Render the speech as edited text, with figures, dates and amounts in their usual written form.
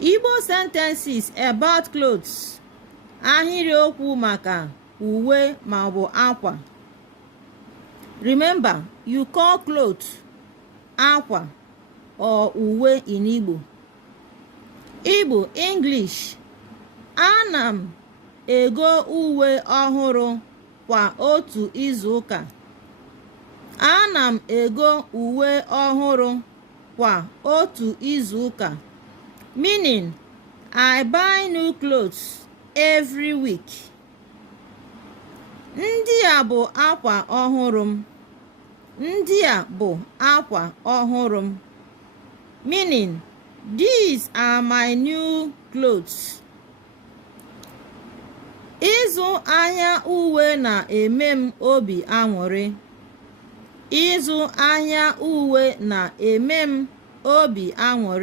Igbo sentences about clothes. Ahiriokwu maka uwe maọbụ akwa. Remember, you call clothes akwa or uwe in Igbo. Igbo English. Ana m ego uwe ọhụrụ kwa otu izu ụka. Ana m ego uwe ọhụrụ kwa otu izu ụka. Meaning, I buy new clothes every week. Ndị a bụ akwa ọhụrụ m. Ndị a bụ akwa ọhụrụ m. Meaning, these are my new clothes. Ịzụ ahịa uwe na-eme m obi aṅụrị. Ịzụ ahịa uwe na-eme m obi aṅụrị.